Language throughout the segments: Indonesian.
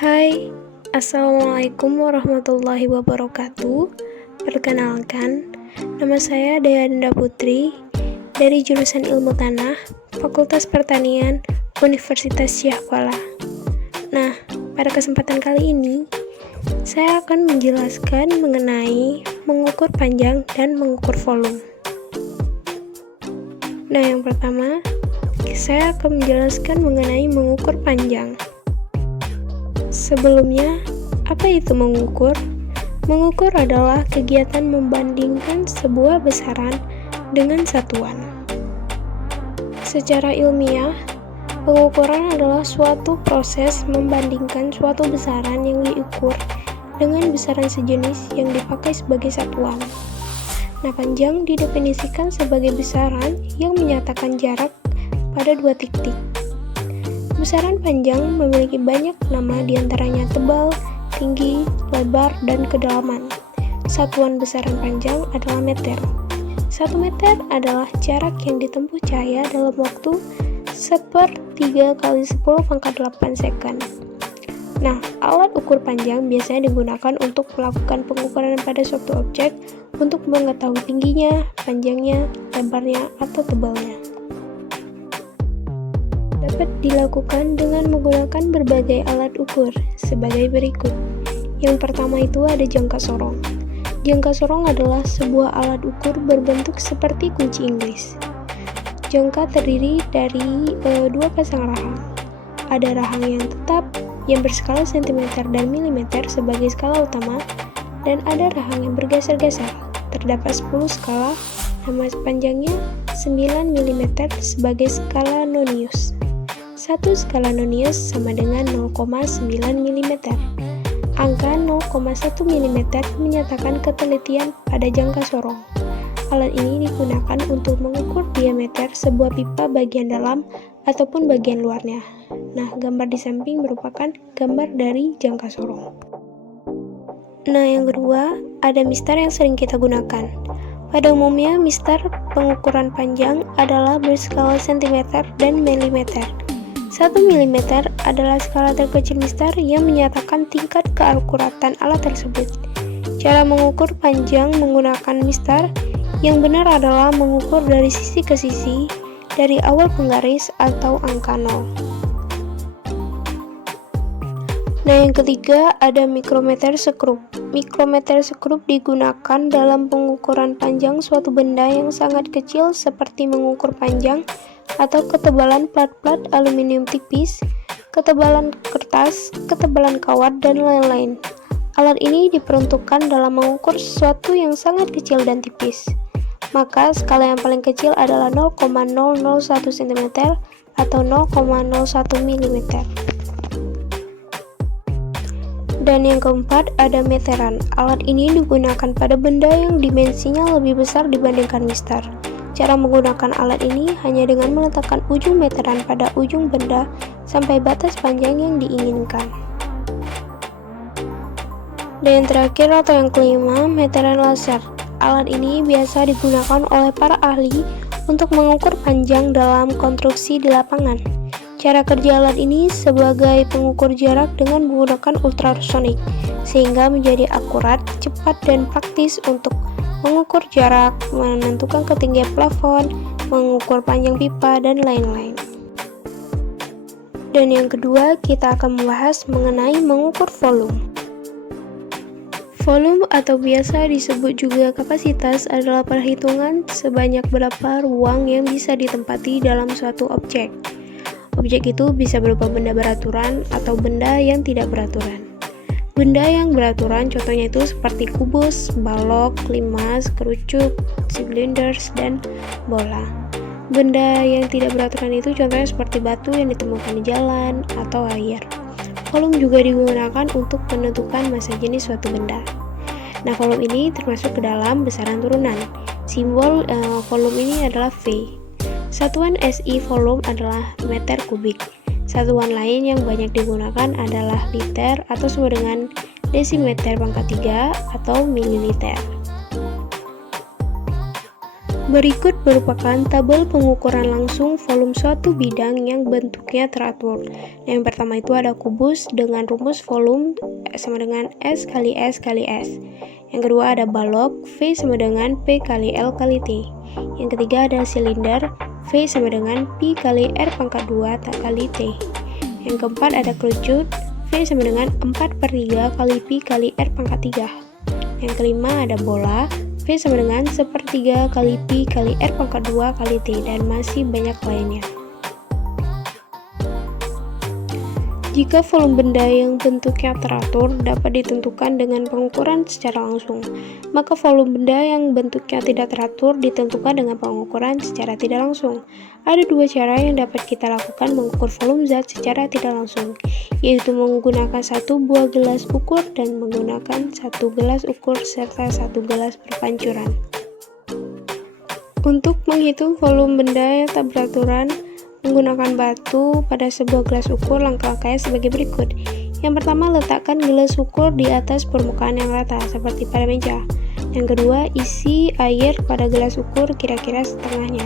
Hai, Assalamualaikum warahmatullahi wabarakatuh. Perkenalkan, nama saya Dea Dinda Putri dari jurusan Ilmu Tanah, Fakultas Pertanian, Universitas Syahkuala. Nah, pada kesempatan kali ini, saya akan menjelaskan mengenai mengukur panjang dan mengukur volume. Nah, yang pertama, saya akan menjelaskan mengenai mengukur panjang. Sebelumnya, apa itu mengukur? Mengukur adalah kegiatan membandingkan sebuah besaran dengan satuan. Secara ilmiah, pengukuran adalah suatu proses membandingkan suatu besaran yang diukur dengan besaran sejenis yang dipakai sebagai satuan. Nah, panjang didefinisikan sebagai besaran yang menyatakan jarak pada dua titik. Besaran panjang memiliki banyak nama, diantaranya tebal, tinggi, lebar, dan kedalaman. Satuan besaran panjang adalah meter. 1 meter adalah jarak yang ditempuh cahaya dalam waktu 1/3 × 10⁸ second. Nah, alat ukur panjang biasanya digunakan untuk melakukan pengukuran pada suatu objek untuk mengetahui tingginya, panjangnya, lebarnya, atau tebalnya. Dapat dilakukan dengan menggunakan berbagai alat ukur sebagai berikut. Yang pertama itu ada jangka sorong. Jangka sorong adalah sebuah alat ukur berbentuk seperti kunci Inggris. Jangka terdiri dari dua pasang rahang. Ada rahang yang tetap yang berskala cm dan mm sebagai skala utama, dan ada rahang yang bergeser-geser. Terdapat 10 skala, nama panjangnya 9 mm sebagai skala nonius. 1 skala nonius sama dengan 0,9 mm. Angka 0,1 mm menyatakan ketelitian pada jangka sorong. Alat ini digunakan untuk mengukur diameter sebuah pipa bagian dalam ataupun bagian luarnya. Nah, gambar di samping merupakan gambar dari jangka sorong. Nah, yang kedua, ada mistar yang sering kita gunakan. Pada umumnya, mistar pengukuran panjang adalah berskala cm dan mm. 1 mm adalah skala terkecil mistar yang menyatakan tingkat keakuratan alat tersebut. Cara mengukur panjang menggunakan mistar yang benar adalah mengukur dari sisi ke sisi, dari awal penggaris atau angka 0. Nah, yang ketiga ada mikrometer sekrup. Mikrometer sekrup digunakan dalam pengukuran panjang suatu benda yang sangat kecil seperti mengukur panjang atau ketebalan plat-plat aluminium tipis, ketebalan kertas, ketebalan kawat, dan lain-lain. Alat ini diperuntukkan dalam mengukur sesuatu yang sangat kecil dan tipis. Maka skala yang paling kecil adalah 0,001 cm atau 0,01 mm. Dan yang keempat ada meteran. Alat ini digunakan pada benda yang dimensinya lebih besar dibandingkan mistar. Cara menggunakan alat ini hanya dengan meletakkan ujung meteran pada ujung benda sampai batas panjang yang diinginkan. Dan yang terakhir atau yang kelima, meteran laser. Alat ini biasa digunakan oleh para ahli untuk mengukur panjang dalam konstruksi di lapangan. Cara kerja alat ini sebagai pengukur jarak dengan menggunakan ultrasonik, sehingga menjadi akurat, cepat, dan praktis untuk mengukur jarak, menentukan ketinggian plafon, mengukur panjang pipa, dan lain-lain. Dan yang kedua, kita akan membahas mengenai mengukur volume. Volume atau biasa disebut juga kapasitas adalah perhitungan sebanyak berapa ruang yang bisa ditempati dalam suatu objek. Objek itu bisa berupa benda beraturan atau benda yang tidak beraturan. Benda yang beraturan contohnya itu seperti kubus, balok, limas, kerucut, silinders, dan bola. Benda yang tidak beraturan itu contohnya seperti batu yang ditemukan di jalan atau air. Volume juga digunakan untuk menentukan massa jenis suatu benda. Nah, volume ini termasuk ke dalam besaran turunan. Simbol volume ini adalah V. Satuan SI volume adalah meter kubik. Satuan lain yang banyak digunakan adalah liter atau sama dengan desimeter pangkat 3 atau mililiter. Berikut merupakan tabel pengukuran langsung volume suatu bidang yang bentuknya teratur. Yang pertama itu ada kubus dengan rumus volume sama dengan S kali S kali S. Yang kedua ada balok, V sama dengan P kali L kali T. Yang ketiga ada silinder, V sama dengan Pi kali R pangkat 2 kali T. Yang keempat ada kerucut, V sama dengan 4/3 kali Pi kali R pangkat 3. Yang kelima ada bola, V sama dengan 1/3 kali Pi kali R pangkat 2 kali T, dan masih banyak lainnya. Jika volume benda yang bentuknya teratur dapat ditentukan dengan pengukuran secara langsung, maka volume benda yang bentuknya tidak teratur ditentukan dengan pengukuran secara tidak langsung. Ada dua cara yang dapat kita lakukan mengukur volume zat secara tidak langsung, yaitu menggunakan satu buah gelas ukur dan menggunakan satu gelas ukur serta satu gelas berpancuran. Untuk menghitung volume benda yang tak beraturan, menggunakan batu pada sebuah gelas ukur, langkah-langkahnya sebagai berikut. Yang pertama, letakkan gelas ukur di atas permukaan yang rata, seperti pada meja. Yang kedua, isi air pada gelas ukur kira-kira setengahnya.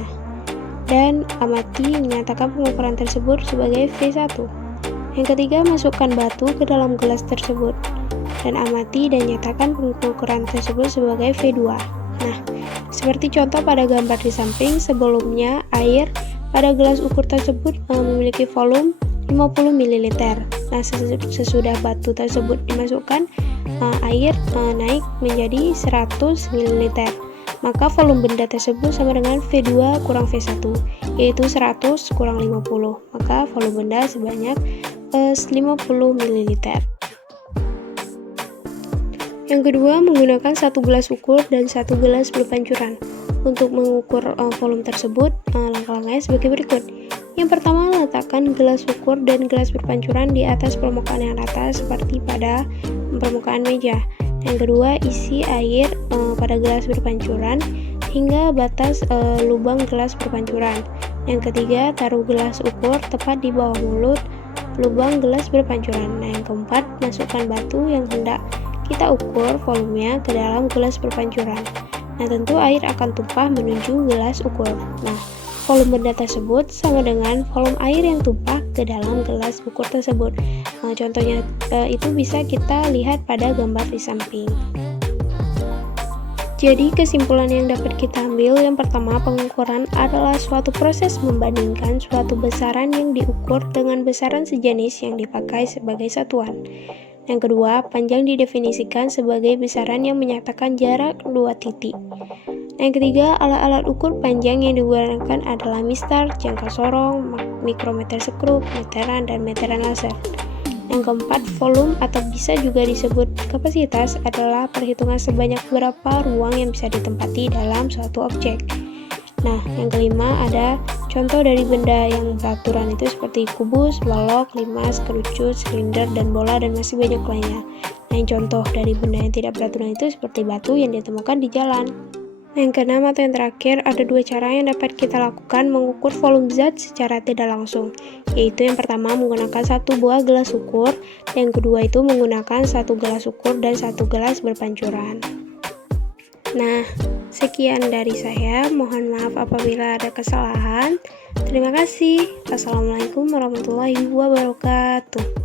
Dan amati menyatakan pengukuran tersebut sebagai V1. Yang ketiga, masukkan batu ke dalam gelas tersebut. Dan amati dan nyatakan pengukuran tersebut sebagai V2. Nah, seperti contoh pada gambar di samping, sebelumnya air pada gelas ukur tersebut memiliki volume 50 ml. Nah, sesudah batu tersebut dimasukkan, air naik menjadi 100 ml. Maka volume benda tersebut sama dengan V2 kurang V1, yaitu 100 kurang 50. Maka volume benda sebanyak 50 ml. Yang kedua, menggunakan satu gelas ukur dan satu gelas berpancuran. Untuk mengukur volume tersebut, langkah-langkahnya sebagai berikut. Yang pertama, letakkan gelas ukur dan gelas berpancuran di atas permukaan yang rata seperti pada permukaan meja. Yang kedua, isi air pada gelas berpancuran hingga batas lubang gelas berpancuran. Yang ketiga, taruh gelas ukur tepat di bawah mulut lubang gelas berpancuran. Nah, yang keempat, masukkan batu yang hendak kita ukur volumenya ke dalam gelas berpancuran. Nah, tentu air akan tumpah menuju gelas ukur. Nah, volume benda tersebut sama dengan volume air yang tumpah ke dalam gelas ukur tersebut. Nah, contohnya itu bisa kita lihat pada gambar di samping. Jadi, kesimpulan yang dapat kita ambil, yang pertama, pengukuran adalah suatu proses membandingkan suatu besaran yang diukur dengan besaran sejenis yang dipakai sebagai satuan. Yang kedua, panjang didefinisikan sebagai besaran yang menyatakan jarak dua titik. Yang ketiga, alat-alat ukur panjang yang digunakan adalah mistar, jangka sorong, mikrometer sekrup, meteran, dan meteran laser. Yang keempat, volume atau bisa juga disebut kapasitas adalah perhitungan sebanyak berapa ruang yang bisa ditempati dalam suatu objek. Nah, yang kelima ada contoh dari benda yang beraturan itu seperti kubus, balok, limas, kerucut, silinder, dan bola, dan masih banyak lainnya. Nah, yang contoh dari benda yang tidak beraturan itu seperti batu yang ditemukan di jalan. Nah, yang keenam atau yang terakhir, ada dua cara yang dapat kita lakukan mengukur volume zat secara tidak langsung, yaitu yang pertama menggunakan satu buah gelas ukur, dan yang kedua itu menggunakan satu gelas ukur dan satu gelas berpancuran. Nah, sekian dari saya. Mohon maaf apabila ada kesalahan. Terima kasih. Assalamualaikum warahmatullahi wabarakatuh.